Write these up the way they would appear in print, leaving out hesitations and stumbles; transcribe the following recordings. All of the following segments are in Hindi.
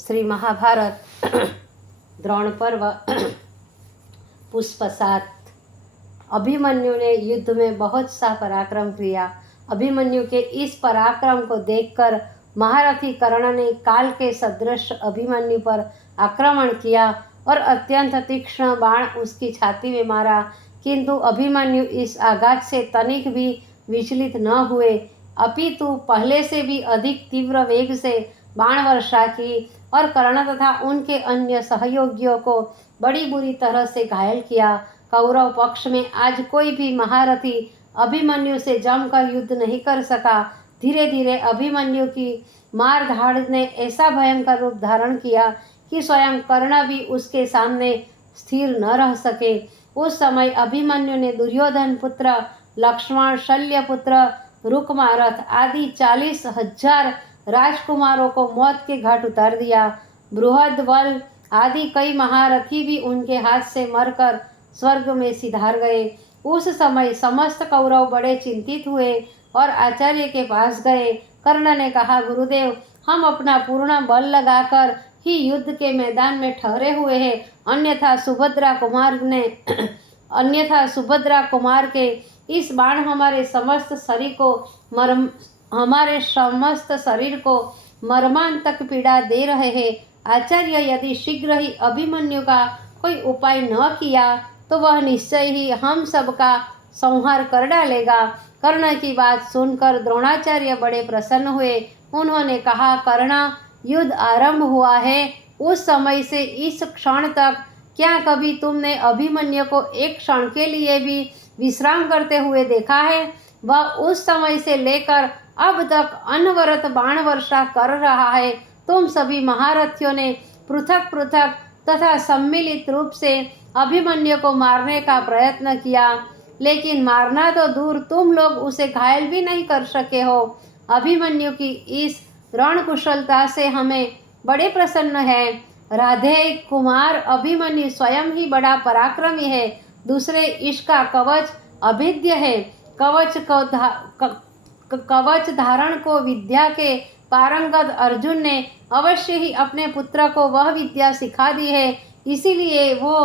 श्री महाभारत द्रोण पर्व पुष्प 7। अभिमन्यु ने युद्ध में बहुत सा पराक्रम किया। अभिमन्यु के इस पराक्रम को देखकर महारथी कर्ण ने काल के सदृश अभिमन्यु पर आक्रमण किया और अत्यंत तीक्ष्ण बाण उसकी छाती में मारा, किंतु अभिमन्यु इस आघात से तनिक भी विचलित न हुए, अपितु पहले से भी अधिक तीव्र वेग से बाण वर्षा की और कर्ण तथा उनके अन्य सहयोगियों को बड़ी बुरी तरह से घायल किया। कौरव पक्ष में आज कोई भी महारथी अभिमन्यु से जमकर युद्ध नहीं कर सका। धीरे धीरे अभिमन्यु की मार धाड़ ने ऐसा भयंकर रूप धारण किया कि स्वयं कर्ण भी उसके सामने स्थिर न रह सके। उस समय अभिमन्यु ने दुर्योधन पुत्र लक्ष्मण, शल्य पुत्र रुकमारथ आदि 40,000 राजकुमारों को मौत के घाट उतार दिया। बृहद्बल आदि कई महारथी भी उनके हाथ से मरकर स्वर्ग में सिधार गए। उस समय समस्त कौरव बड़े चिंतित हुए और आचार्य के पास गए। कर्ण ने कहा, गुरुदेव, हम अपना पूर्ण बल लगाकर ही युद्ध के मैदान में ठहरे हुए हैं, अन्यथा सुभद्रा कुमार के इस बाण हमारे समस्त शरीर को मर्मांतक पीड़ा दे रहे हैं। आचार्य, यदि शीघ्र ही अभिमन्यु का कोई उपाय न किया तो वह निश्चय ही हम सबका संहार कर डालेगा। कर्ण की बात सुनकर द्रोणाचार्य बड़े प्रसन्न हुए। उन्होंने कहा, कर्ण, युद्ध आरंभ हुआ है, उस समय से इस क्षण तक क्या कभी तुमने अभिमन्यु को एक क्षण के लिए भी विश्राम करते हुए देखा है? वह उस समय से लेकर अब तक अनवरत बाण वर्षा कर रहा है। तुम सभी महारथियों ने पृथक पृथक तथा सम्मिलित रूप से अभिमन्यु को मारने का प्रयत्न किया, लेकिन मारना तो दूर, तुम लोग उसे घायल भी नहीं कर सके हो। अभिमन्यु की इस रण कुशलता से हमें बड़े प्रसन्न है। राधे कुमार अभिमन्यु स्वयं ही बड़ा पराक्रमी है। दूसरे, इसका कवच अभेद्य है। कवच धारण को विद्या के पारंगत अर्जुन ने अवश्य ही अपने पुत्र को वह विद्या सिखा दी है, इसीलिए वो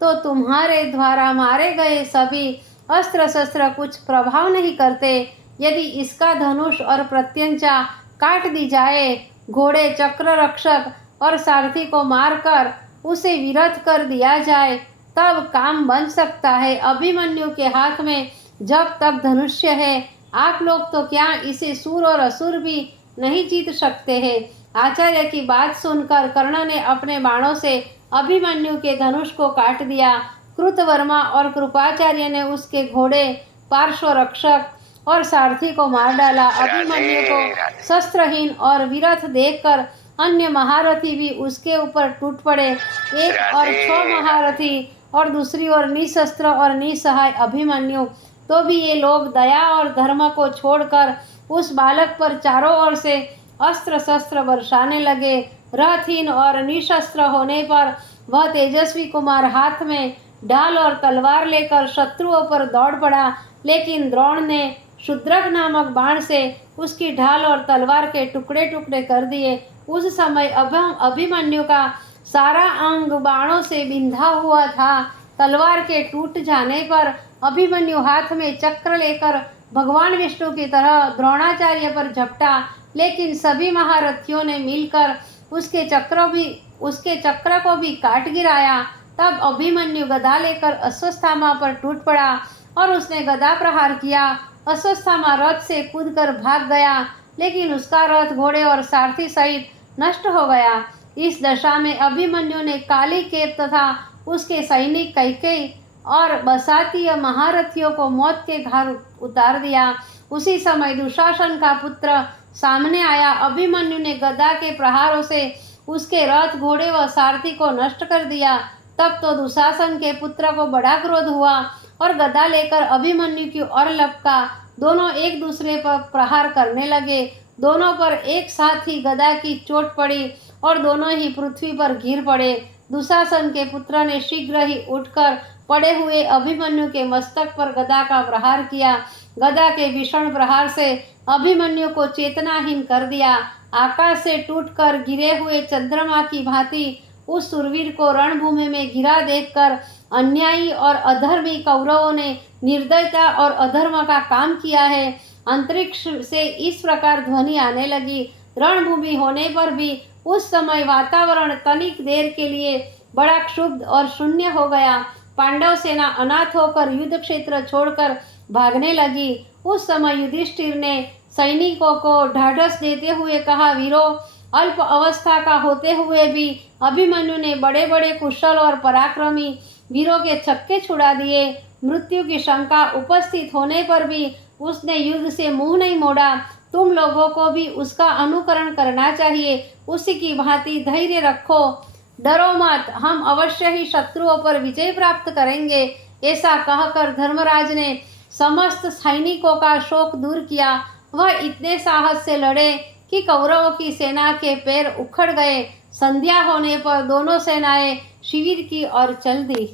तो तुम्हारे द्वारा मारे गए सभी अस्त्र शस्त्र कुछ प्रभाव नहीं करते। यदि इसका धनुष और प्रत्यंचा काट दी जाए, घोड़े, चक्र रक्षक और सारथी को मारकर उसे विरथ कर दिया जाए, तब काम बन सकता है। अभिमन्यु के हाथ में जब तक धनुष्य है, आप लोग तो क्या इसे सूर और असुर भी नहीं जीत सकते हैं। आचार्य की बात सुनकर कर्ण ने अपने बाणों से अभिमन्यु के धनुष को काट दिया। कृतवर्मा और कृपाचार्य ने उसके घोड़े, पार्श्व रक्षक और सारथी को मार डाला। अभिमन्यु को शस्त्रहीन और विरथ देखकर अन्य महारथी भी उसके ऊपर टूट पड़े। एक और 6 महारथी और दूसरी ओर निशस्त्र और निसहाय अभिमन्यु। तो भी ये लोग दया और धर्म को छोड़कर उस बालक पर चारों ओर से अस्त्र शस्त्र बरसाने लगे। रथहीन और निशस्त्र होने पर वह तेजस्वी कुमार हाथ में ढाल और तलवार लेकर शत्रुओं पर दौड़ पड़ा, लेकिन द्रोण ने शूद्रक नामक बाण से उसकी ढाल और तलवार के टुकड़े टुकड़े कर दिए। उस समय अभिमन्यु का सारा अंग बाणों से बिंधा हुआ था। तलवार के टूट जाने पर अभिमन्यु हाथ में चक्र लेकर भगवान विष्णु की तरह द्रोणाचार्य पर झपटा, लेकिन सभी महारथियों ने मिलकर उसके चक्र को भी काट गिराया। तब अभिमन्यु गदा लेकर अश्वत्थामा पर टूट पड़ा और उसने गदा प्रहार किया। अश्वत्थामा रथ से कूदकर भाग गया, लेकिन उसका रथ, घोड़े और सारथी सहित नष्ट हो गया। इस दशा में अभिमन्यु ने कालीकेत तथा उसके सैनिक कैकेयी और बसातीय महारथियों को मौत के घाट उतार दिया। उसी समय दुशासन का पुत्र सामने आया। अभिमन्यु ने गदा के प्रहारों से उसके रथ, घोड़े व सारथी को नष्ट कर दिया। तब तो दुशासन के पुत्र को बड़ा क्रोध हुआ और गदा लेकर अभिमन्यु की ओर लपका। दोनों एक दूसरे पर प्रहार करने लगे। दोनों पर एक साथ ही गदा की चोट पड़ी और दोनों ही पृथ्वी पर गिर पड़े। दुशासन के पुत्र ने शीघ्र ही उठकर पड़े हुए अभिमन्यु के मस्तक पर गदा का प्रहार किया। गदा के भीषण प्रहार से अभिमन्यु को चेतनाहीन कर दिया। आकाश से टूटकर गिरे हुए चंद्रमा की भांति उस सुरवीर को रणभूमि में गिरा देखकर अन्यायी और अधर्मी कौरवों ने निर्दयता और अधर्म का काम किया है। अंतरिक्ष से इस प्रकार ध्वनि आने लगी। रणभूमि होने पर भी उस समय वातावरण तनिक देर के लिए बड़ा क्षुब्ध और शून्य हो गया। पांडव सेना अनाथ होकर युद्ध क्षेत्र छोड़कर भागने लगी। उस समय युधिष्ठिर ने सैनिकों को ढाढ़स देते हुए कहा, वीरों, अल्प अवस्था का होते हुए भी अभिमन्यु ने बड़े बड़े कुशल और पराक्रमी वीरों के छक्के छुड़ा दिए। मृत्यु की शंका उपस्थित होने पर भी उसने युद्ध से मुंह नहीं मोड़ा। तुम लोगों को भी उसका अनुकरण करना चाहिए। उसी की भांति धैर्य रखो, डरो मत, हम अवश्य ही शत्रुओं पर विजय प्राप्त करेंगे। ऐसा कहकर धर्मराज ने समस्त सैनिकों का शोक दूर किया। वह इतने साहस से लड़े कि कौरवों की सेना के पैर उखड़ गए। संध्या होने पर दोनों सेनाएं शिविर की ओर चल दी।